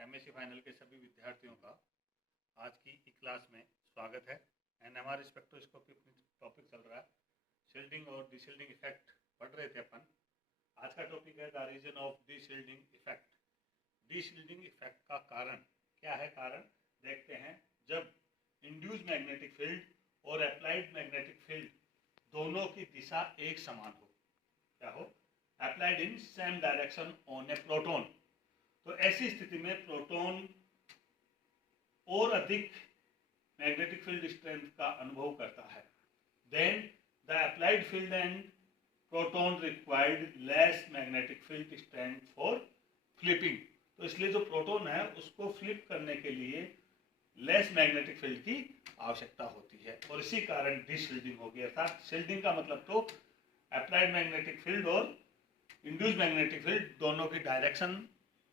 MSc final के सभी विद्यार्थियों का आज की क्लास में स्वागत है। एनएमआर स्पेक्ट्रोस्कोपी टॉपिक चल रहा है, शील्डिंग और डिशील्डिंग इफेक्ट पढ़ रहे थे अपन। आज का टॉपिक है the reason of deshielding effect. Deshielding effect का कारण क्या है? कारण देखते हैं। जब इंड्यूस मैग्नेटिक फील्ड और अप्लाइड मैग्नेटिक फील्ड दोनों की दिशा एक समान हो, क्या हो? Applied in same direction on a proton. तो ऐसी स्थिति में प्रोटॉन और अधिक मैग्नेटिक फील्ड स्ट्रेंथ का अनुभव करता है। Then the applied field and proton required less magnetic field strength for flipping. तो इसलिए जो प्रोटॉन है उसको फ्लिप करने के लिए लेस मैग्नेटिक फील्ड की आवश्यकता होती है, और इसी कारण डिशील्डिंग होगी। अर्थात शील्डिंग का मतलब तो अप्लाइड मैग्नेटिक फील्ड और इंड्यूस मैग्नेटिक फील्ड दोनों की डायरेक्शन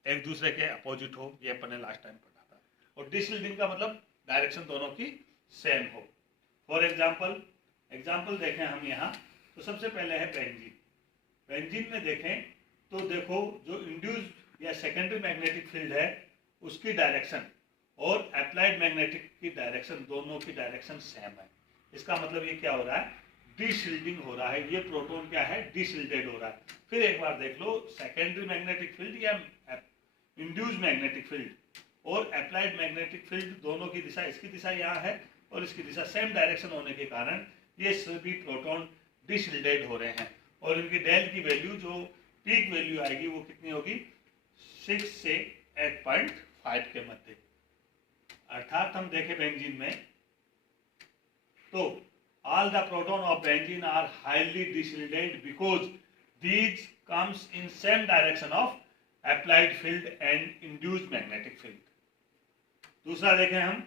एक दूसरे के अपोजिट हो, ये अपन ने लास्ट टाइम पढ़ा था। और डिशील्डिंग का मतलब डायरेक्शन दोनों की सेम हो। फॉर एग्जाम्पल देखें हम यहाँ, तो सबसे पहले है बेंजीन। बेंजीन में देखें तो देखो, जो इंड्यूस या सेकेंडरी मैग्नेटिक फील्ड है उसकी डायरेक्शन और अप्लाइड मैग्नेटिक की डायरेक्शन, दोनों की डायरेक्शन सेम है। इसका मतलब ये क्या हो रहा है? डिशील्डिंग हो रहा है। ये प्रोटॉन क्या है? डिशील्डेड हो रहा है। फिर एक बार देख लो, सेकेंडरी मैग्नेटिक फील्ड या इंड्यूस मैग्नेटिक फील्ड और अप्लाइड मैग्नेटिक फील्ड दोनों की दिशा, इसकी दिशा यहाँ है और इसकी दिशा सेम डायरेक्शन होने के कारण ये सभी प्रोटॉन डिशील्डेड हो रहे हैं। और इनकी डेल की वैल्यू, जो पीक वैल्यू आएगी, वो कितनी होगी? 6 से 8.5 के मध्य। अर्थात हम देखें बेंजीन में, तो all the proton of benzene are highly dishielded because these comes in same direction of applied field and induced magnetic field. दूसरा देखें हम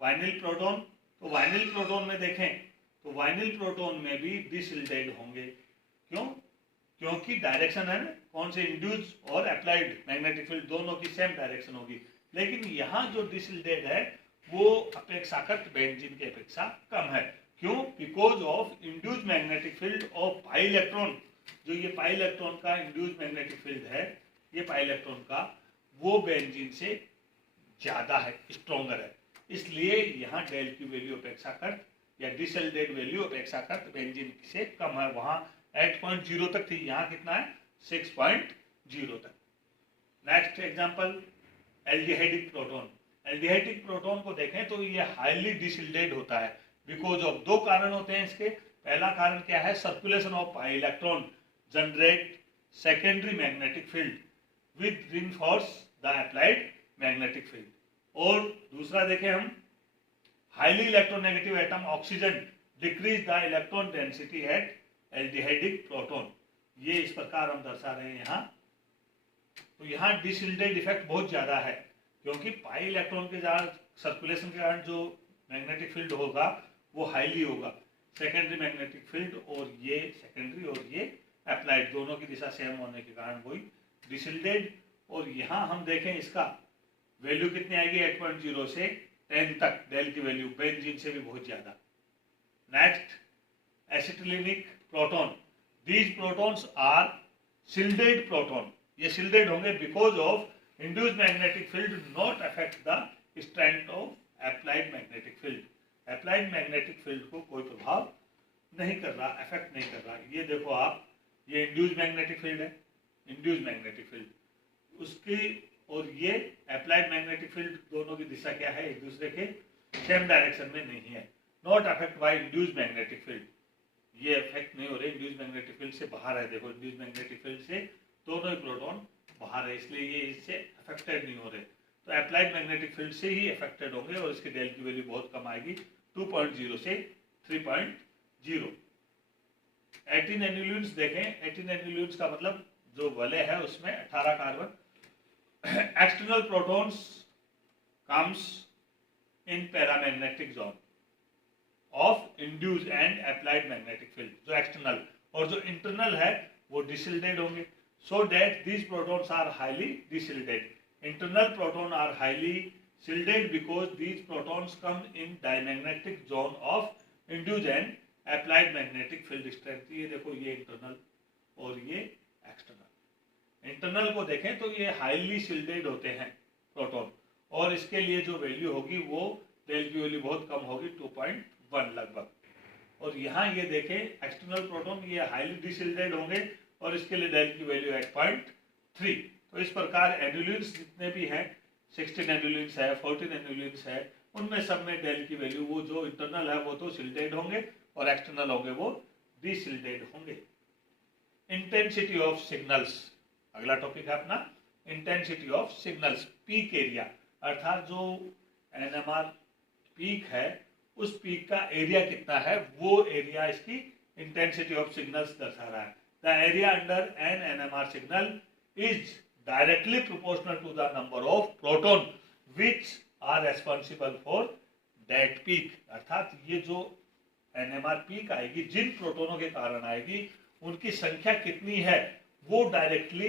वाइनिल प्रोटॉन। तो वाइनिल प्रोटॉन में देखें तो वाइनिल प्रोटॉन में भी डिशील्डेड होंगे। क्यों? क्योंकि डायरेक्शन है ना, कौन से? इंड्यूस और अप्लाइड मैग्नेटिक फील्ड दोनों की सेम डायरेक्शन होगी। लेकिन यहाँ जो डिशील्डेड है वो अपेक्षाकृत बेंजीन की अपेक्षा कम है। क्यों? Because of induce magnetic field of pi electron. जो ये पाई इलेक्ट्रॉन का इंड्यूस मैग्नेटिक फील्ड है, ये पाई इलेक्ट्रॉन का, वो बेंजीन से ज्यादा है, स्ट्रॉन्गर है। इसलिए यहाँ डेल की वैल्यू अपेक्षाकृत या डिशील्डेड वैल्यू अपेक्षाकृत बेंजीन से कम है। वहां 8.0 तक थी, यहाँ कितना है? 6.0 तक। Next example, aldehydic proton. Aldehydic proton को देखें तो ये हाईली डिशील्डेड होता है बिकॉज ऑफ दो कारण होते हैं इसके। पहला कारण क्या है? Circulation of pi electron generate secondary magnetic field with reinforce the applied magnetic field. और दूसरा देखें हम, highly electronegative atom oxygen decrease the electron density at aldehydic proton. ये इस प्रकार हम दर्शा रहे हैं यहाँ। तो यहाँ डिशील्डेड इफेक्ट बहुत ज्यादा है, क्योंकि पाई इलेक्ट्रॉन के सर्कुलेशन के कारण जो मैग्नेटिक फील्ड होगा वो हाईली होगा। सेकेंडरी मैग्नेटिक फील्ड और ये सेकेंडरी और ये अप्लाइड, दोनों की दिशा सेम होने के कारण वही डिशील्डेड। और यहाँ हम देखें इसका वैल्यू कितनी आएगी? 8.0 से 10 तक डेल की वैल्यू, बेंजीन से भी बहुत ज्यादा। Next, acetylenic proton. These protons are shielded proton. ये शील्डेड होंगे because of induced magnetic field not affect the strength of applied magnetic field. Applied magnetic field को कोई प्रभाव नहीं कर रहा, अफेक्ट नहीं कर रहा। ये देखो आप, ये इंड्यूस्ड मैग्नेटिक फील्ड है, इंड्यूस्ड मैग्नेटिक फील्ड उसकी, और ये अप्लाइड मैग्नेटिक फील्ड, दोनों की दिशा क्या है? एक दूसरे के सेम डायरेक्शन में नहीं है। Not affect by induced magnetic field, ये अफेक्ट नहीं हो रहे, इंड्यूस्ड मैग्नेटिक फील्ड से बाहर है। देखो, इंड्यूस्ड मैग्नेटिक फील्ड से दोनों ही प्रोटॉन बाहर है, इसलिए ये इससे अफेक्टेड नहीं हो रहे। तो अप्लाइड मैग्नेटिक फील्ड से ही अफेक्टेड होंगे और इसकी डेल की वैल्यू बहुत कम आएगी, 2.0 से 3.0। 18 एनिल्यून्स देखें। 18 एनिल्यून्स का मतलब जो वलय है उसमें 18 carbon. External protons comes in paramagnetic zone of induce and applied magnetic field. जो एक्सटर्नल, और जो इंटरनल है वो डिशील्डेड होंगे। So that these protons are highly dishielded. Internal proton are highly shielded because these protons come in diamagnetic zone of induced and applied magnetic field strength. ये देखो, ये internal और ये एक्सटर्नल। इंटरनल को देखें तो ये हाईली शील्डेड होते हैं प्रोटॉन, और इसके लिए जो वैल्यू होगी वो डेल की वैल्यू बहुत कम होगी, 2.1 लगभग। और यहाँ ये देखें एक्सटर्नल प्रोटॉन ये हाईली डिसिल्डेड होंगे और इसके लिए डेल की वैल्यू 8.3। तो इस प्रकार एनुलिन्स जितने भी हैं, 16 एनुलिन्स है, 14 एनुलिन्स है, उनमें सब में डेल की वैल्यू वो जो इंटरनल है वो तो सिल्डेड होंगे और एक्सटर्नल होंगे वो डिसिल्डेड होंगे। इंटेंसिटी ऑफ सिग्नल्स, अगला टॉपिक है अपना intensity of signals. Peak area अर्थात जो एनएमआर पीक है उस पीक का एरिया कितना है, वो एरिया इसकी इंटेंसिटी ऑफ सिग्नल्स दर्शा रहा है। The area under an NMR signal is directly proportional to the number of proton which are responsible for that peak. अर्थात ये जो एनएमआर पीक आएगी, जिन प्रोटोनों के कारण आएगी, उनकी संख्या कितनी है वो डायरेक्टली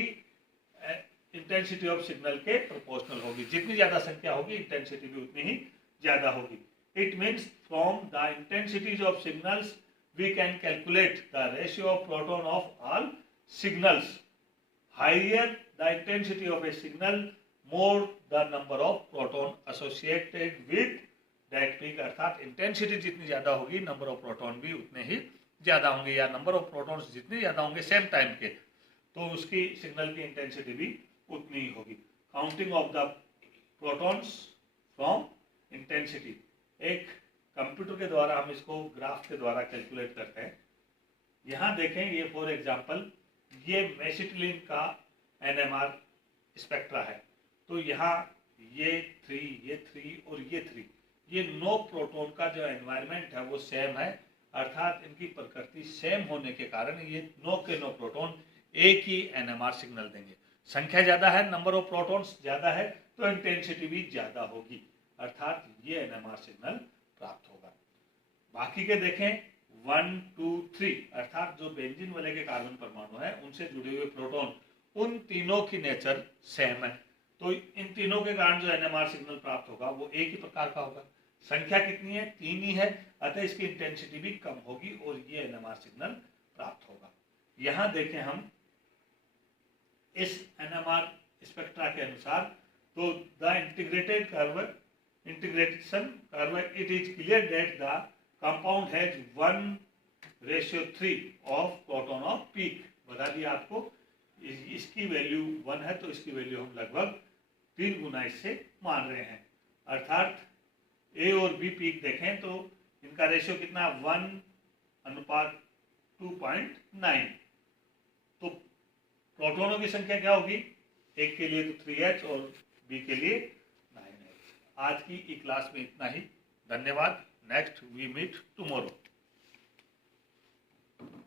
इंटेंसिटी ऑफ सिग्नल के प्रोपोर्शनल होगी। जितनी ज्यादा संख्या होगी इंटेंसिटी भी उतनी ही ज्यादा होगी। It means from the intensities of signals we can calculate the ratio of proton of all signals. Higher the intensity of a signal, more the number of proton associated with that peak. अर्थात intensity जितनी ज्यादा होगी number of proton भी उतने ही ज्यादा होंगे, या number of protons जितने ज्यादा होंगे सेम टाइम के, तो उसकी सिग्नल की इंटेंसिटी भी उतनी ही होगी। Counting of the protons from intensity, एक कंप्यूटर के द्वारा हम इसको ग्राफ के द्वारा कैलकुलेट करते हैं। यहाँ देखें, ये फॉर एग्जांपल ये मेसिटिलिन का एनएमआर स्पेक्ट्रा है। तो यहाँ ये 3 और ये 3, ये 9 प्रोटॉन का जो एनवायरनमेंट है वो सेम है। अर्थात इनकी प्रकृति सेम होने के कारण ये 9 के 9 प्रोटॉन एक ही एनएमआर सिग्नल देंगे। संख्या ज्यादा है, नंबर ऑफ प्रोटॉन्स ज्यादा है, तो इंटेंसिटी भी ज्यादा होगी, अर्थात ये एनएमआर सिग्नल प्राप्त होगा। बाकी के देखें 1, 2, 3, अर्थात जो बेंजीन वाले के कार्बन परमाणु है उनसे जुड़े हुए प्रोटॉन, उन तीनों की नेचर सेम है, तो इन तीनों के कारण जो एनएमआर सिग्नल प्राप्त होगा वो एक ही प्रकार का होगा। संख्या कितनी है, 3 ही है, अतः इसकी इंटेंसिटी भी कम होगी और ये एनएमआर सिग्नल प्राप्त होगा। यहाँ देखें हम इस एनएमआर स्पेक्ट्रा के अनुसार, तो the integration curve it is clear that the compound has 1:3 of proton off peak. बता दिया आपको, इसकी वैल्यू 1 है तो इसकी वैल्यू हम लगभग 3 गुना इससे मान रहे हैं। अर्थात ए और बी पीक देखें तो इनका रेशियो कितना, 1:2.9। तो प्रोटॉनों की संख्या क्या होगी, एक के लिए तो 3H और बी के लिए 9H। आज की क्लास में इतना ही, धन्यवाद। Next we meet tomorrow.